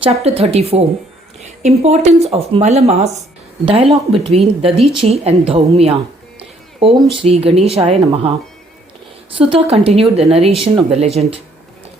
Chapter 34. Importance of Malamas. Dialogue between Dadichi and Dhaumya. Om Shri Ganeshaya Namaha. Sutta continued the narration of the legend.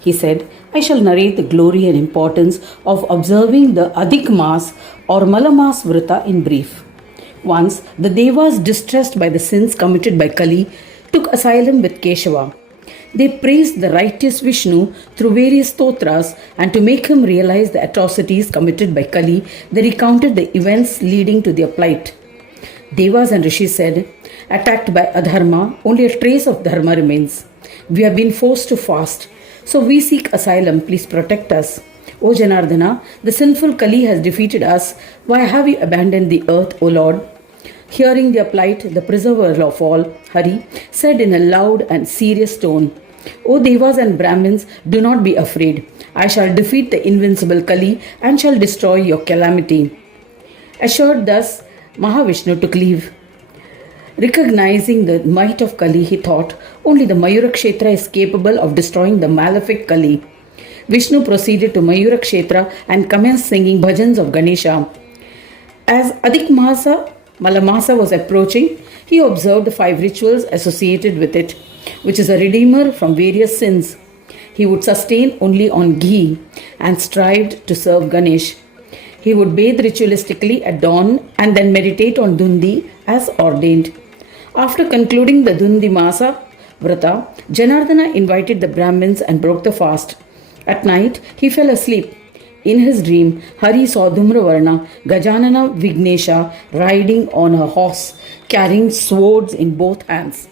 He said, I shall narrate the glory and importance of observing the Adhik Mas or Malamas Vrata in brief. Once, the Devas, distressed by the sins committed by Kali, took asylum with Keshava. They praised the righteous Vishnu through various stotras, and to make him realize the atrocities committed by Kali, they recounted the events leading to their plight. Devas and Rishis said, attacked by Adharma, only a trace of Dharma remains. We have been forced to fast, so we seek asylum. Please protect us. O Janardana, the sinful Kali has defeated us. Why have you abandoned the earth, O Lord? Hearing their plight, the preserver of all, Hari, said in a loud and serious tone, O Devas and Brahmins, do not be afraid. I shall defeat the invincible Kali and shall destroy your calamity. Assured thus, Mahavishnu took leave. Recognizing the might of Kali, he thought, only the Mayura Kshetra is capable of destroying the malefic Kali. Vishnu proceeded to Mayura Kshetra and commenced singing bhajans of Ganesha. As Adhik Malamasa was approaching, he observed the 5 rituals associated with it, which is a redeemer from various sins. He would sustain only on ghee and strived to serve Ganesh. He would bathe ritualistically at dawn and then meditate on Dundi as ordained. After concluding the Dundi Masa Vrata, Janardana invited the Brahmins and broke the fast. At night, he fell asleep. In his dream, Hari saw Dhumravarna, Gajanana Vignesha, riding on a horse, carrying swords in both hands.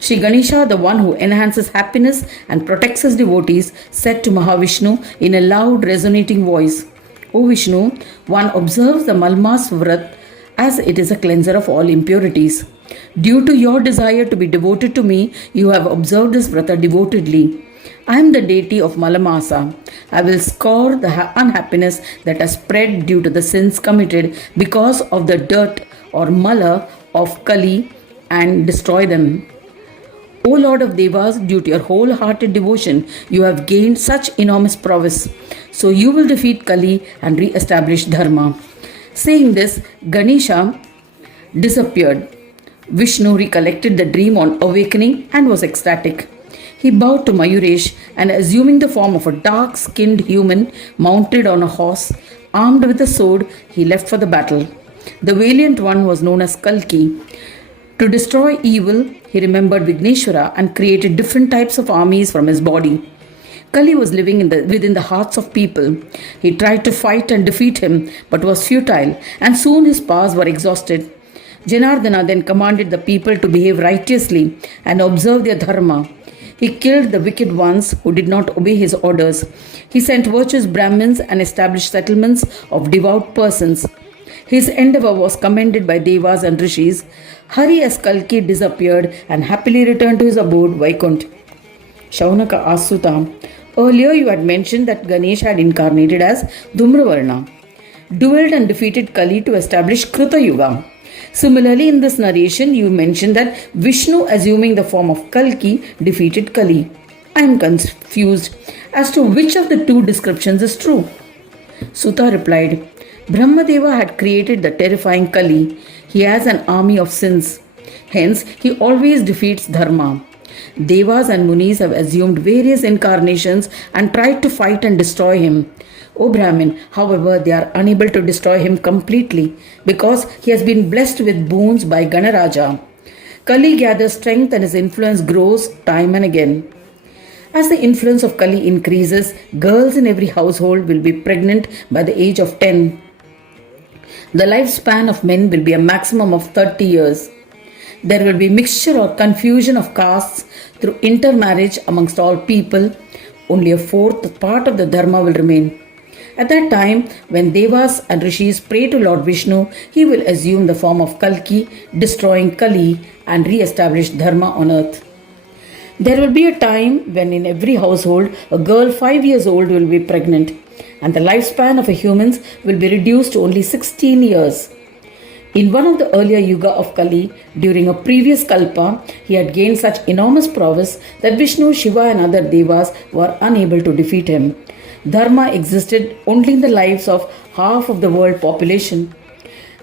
Shri Ganesha, the one who enhances happiness and protects his devotees, said to Mahavishnu in a loud resonating voice, O Vishnu, one observes the Malmas Vrat as it is a cleanser of all impurities. Due to your desire to be devoted to me, you have observed this Vrata devotedly. I am the deity of Malamasa. I will scour the unhappiness that has spread due to the sins committed because of the dirt or mala of Kali and destroy them. O Lord of Devas, due to your wholehearted devotion, you have gained such enormous prowess. So you will defeat Kali and re-establish Dharma. Saying this, Ganesha disappeared. Vishnu recollected the dream on awakening and was ecstatic. He bowed to Mayuresh and, assuming the form of a dark-skinned human mounted on a horse, armed with a sword, he left for the battle. The valiant one was known as Kalki. To destroy evil, he remembered Vigneshwara and created different types of armies from his body. Kali was living within the hearts of people. He tried to fight and defeat him, but was futile, and soon his powers were exhausted. Janardana then commanded the people to behave righteously and observe their dharma. He killed the wicked ones who did not obey his orders. He sent virtuous Brahmins and established settlements of devout persons. His endeavor was commended by Devas and Rishis. Hari as Kalki disappeared and happily returned to his abode, Vaikunt. Shaunaka asked Sutta, earlier you had mentioned that Ganesh had incarnated as Dhumravarna, duelled and defeated Kali to establish Kruta Yuga. Similarly, in this narration, you mentioned that Vishnu, assuming the form of Kalki, defeated Kali. I am confused as to which of the 2 descriptions is true. Sutta replied, Brahmadeva had created the terrifying Kali. He has an army of sins. Hence, he always defeats Dharma. Devas and Munis have assumed various incarnations and tried to fight and destroy him. O Brahmin, however, they are unable to destroy him completely because he has been blessed with boons by Ganaraja. Kali gathers strength and his influence grows time and again. As the influence of Kali increases, girls in every household will be pregnant by the age of 10. The lifespan of men will be a maximum of 30 years. There will be mixture or confusion of castes through intermarriage amongst all people. Only a fourth part of the Dharma will remain. At that time, when Devas and Rishis pray to Lord Vishnu, he will assume the form of Kalki, destroying Kali and re-establish Dharma on earth. There will be a time when in every household, a girl 5 years old will be pregnant, and the lifespan of a humans will be reduced to only 16 years. In one of the earlier yuga of Kali, during a previous kalpa, he had gained such enormous prowess that Vishnu, Shiva and other devas were unable to defeat him. Dharma existed only in the lives of half of the world population.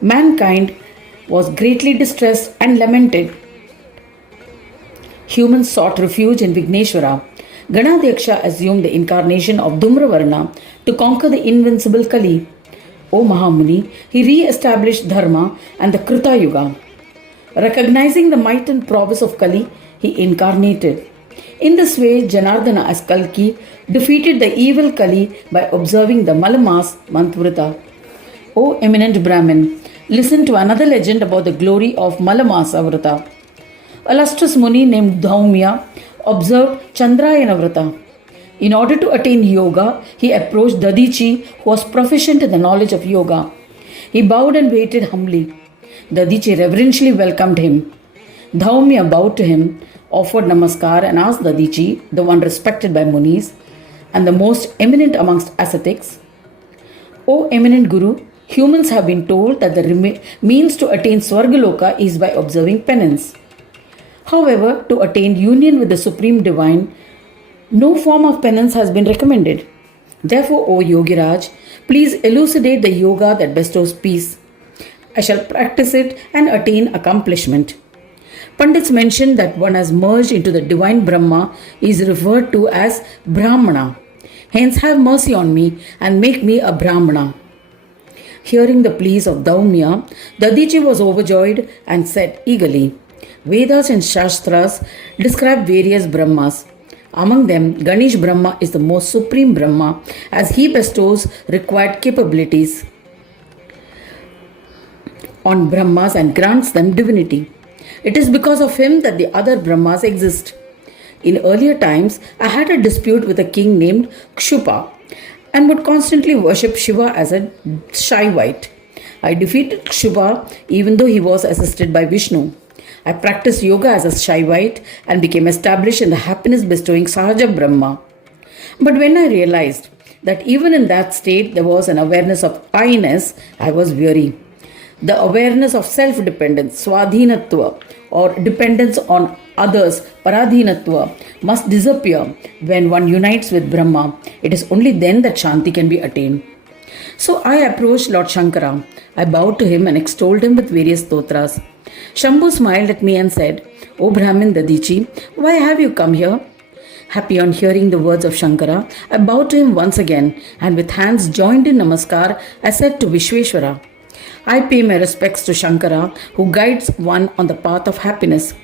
Mankind was greatly distressed and lamented. Humans sought refuge in Vigneshwara. Ganadhyaksha assumed the incarnation of Dhumravarna to conquer the invincible Kali. O Mahamuni, he re-established Dharma and the Krita Yuga. Recognizing the might and prowess of Kali, he incarnated. In this way, Janardana as Kalki defeated the evil Kali by observing the Malamas Mantvrita. O eminent Brahmin, listen to another legend about the glory of Malamasa Vrata. A lustrous Muni named Dhaumya observed Chandrayana Vrata. In order to attain yoga, he approached Dadichi, who was proficient in the knowledge of yoga. He bowed and waited humbly. Dadichi reverentially welcomed him. Dhaumya bowed to him, offered namaskar and asked Dadichi, the one respected by Munis and the most eminent amongst ascetics, O eminent Guru, humans have been told that the means to attain Swargaloka is by observing penance. However, to attain union with the Supreme Divine, no form of penance has been recommended. Therefore, O Yogiraj, please elucidate the yoga that bestows peace. I shall practice it and attain accomplishment. Pandits mention that one has merged into the divine Brahma is referred to as Brahmana. Hence, have mercy on me and make me a Brahmana. Hearing the pleas of Dhaumya, Dadichi was overjoyed and said eagerly, Vedas and Shastras describe various Brahmas. Among them, Ganesh Brahma is the most supreme Brahma as he bestows required capabilities on Brahmas and grants them divinity. It is because of him that the other Brahmas exist. In earlier times, I had a dispute with a king named Kshupa and would constantly worship Shiva as a Shaivite. I defeated Kshupa even though he was assisted by Vishnu. I practiced yoga as a Shaivite and became established in the happiness-bestowing Sahaja Brahma. But when I realized that even in that state there was an awareness of I-ness, I was weary. The awareness of self-dependence, Swadhinatva, or dependence on others, Paradhinatva, must disappear when one unites with Brahma. It is only then that Shanti can be attained. So I approached Lord Shankara. I bowed to him and extolled him with various stotras. Shambhu smiled at me and said, O Brahmin Dadichi, why have you come here? Happy on hearing the words of Shankara, I bowed to him once again and with hands joined in namaskar, I said to Vishweshwara, I pay my respects to Shankara who guides one on the path of happiness.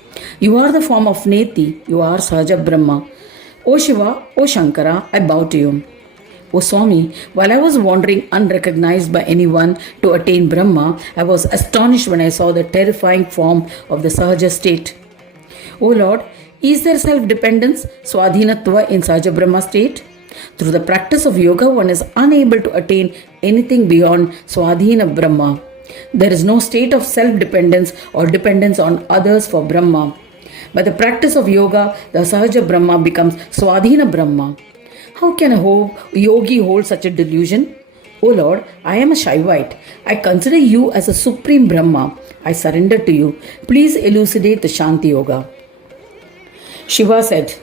You are the form of Neti, you are Sahaja Brahma. O Shiva, O Shankara, I bow to you. O Swami, while I was wandering unrecognized by anyone to attain Brahma, I was astonished when I saw the terrifying form of the Sahaja state. O Lord, is there self-dependence, Swadhinatva in Sahaja Brahma state? Through the practice of yoga, one is unable to attain anything beyond Swadhina Brahma. There is no state of self-dependence or dependence on others for Brahma. By the practice of yoga, the Sahaja Brahma becomes Swadhina Brahma. How can a yogi hold such a delusion? O Lord, I am a Shaivite. I consider you as a supreme Brahma. I surrender to you. Please elucidate the Shanti Yoga. Shiva said,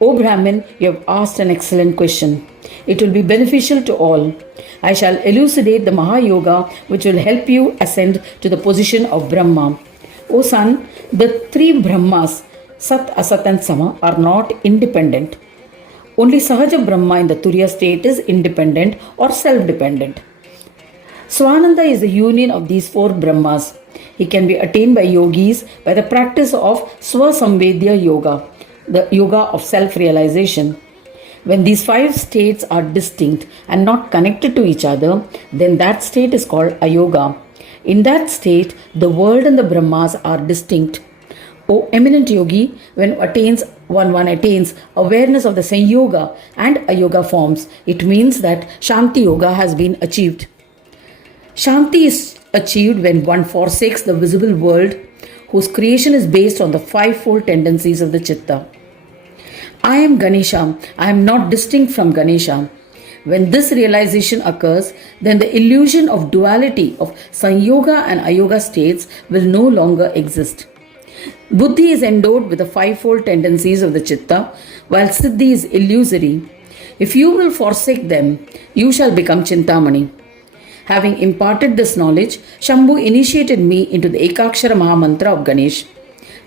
O Brahmin, you have asked an excellent question. It will be beneficial to all. I shall elucidate the Mahayoga which will help you ascend to the position of Brahma. O son, the three Brahmas, Sat, Asat and Sama, are not independent. Only Sahaja Brahma in the Turiya state is independent or self-dependent. Swananda is the union of these four Brahmas. He can be attained by yogis by the practice of Swasamvedya Yoga, the yoga of self-realization. When these five states are distinct and not connected to each other, then that state is called Ayoga. In that state, the world and the Brahmas are distinct. O eminent yogi, when one attains awareness of the Sanyoga and Ayoga forms, it means that Shanti Yoga has been achieved. Shanti is achieved when one forsakes the visible world whose creation is based on the fivefold tendencies of the Chitta. I am Ganesha. I am not distinct from Ganesha. When this realization occurs, then the illusion of duality of Sanyoga and Ayoga states will no longer exist. Buddhi is endowed with the fivefold tendencies of the Chitta, while Siddhi is illusory. If you will forsake them, you shall become Chintamani. Having imparted this knowledge, Shambhu initiated me into the Ekakshara Mahamantra of Ganesh.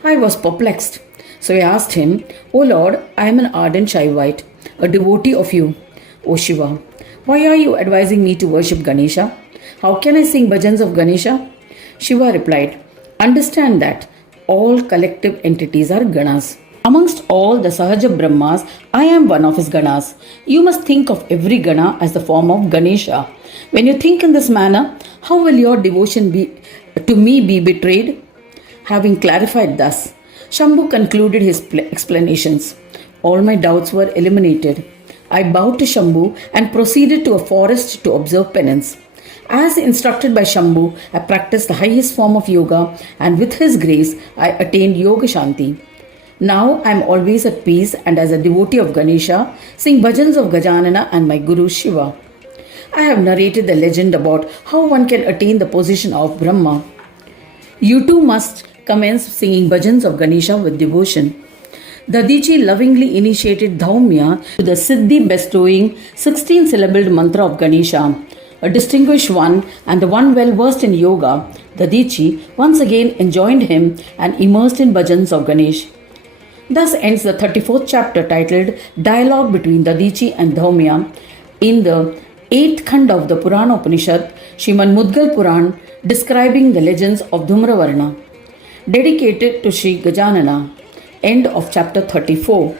I was perplexed. So I asked him, O Lord, I am an ardent Shaivite, a devotee of you. O Shiva, why are you advising me to worship Ganesha? How can I sing bhajans of Ganesha? Shiva replied, understand that all collective entities are Ganas. Amongst all the Sahaja Brahmas, I am one of his Ganas. You must think of every Gana as the form of Ganesha. When you think in this manner, how will your devotion to me be betrayed? Having clarified thus, Shambhu concluded his explanations. All my doubts were eliminated. I bowed to Shambhu and proceeded to a forest to observe penance. As instructed by Shambhu, I practiced the highest form of yoga, and with his grace, I attained Yoga Shanti. Now I am always at peace, and as a devotee of Ganesha, sing bhajans of Gajanana and my Guru Shiva. I have narrated the legend about how one can attain the position of Brahma. You too must commence singing bhajans of Ganesha with devotion. Dadichi lovingly initiated Dhaumya to the Siddhi bestowing 16-syllabled mantra of Ganesha. A distinguished one and the one well versed in yoga, Dadichi once again enjoined him and immersed in bhajans of Ganesh. Thus ends the 34th chapter titled Dialogue between Dadichi and Dhaumya in the 8th Khanda of the Purana Upanishad, Srimad Mudgal Puran, describing the legends of Dhumravarna. Dedicated to Sri Gajanana. End of chapter 34.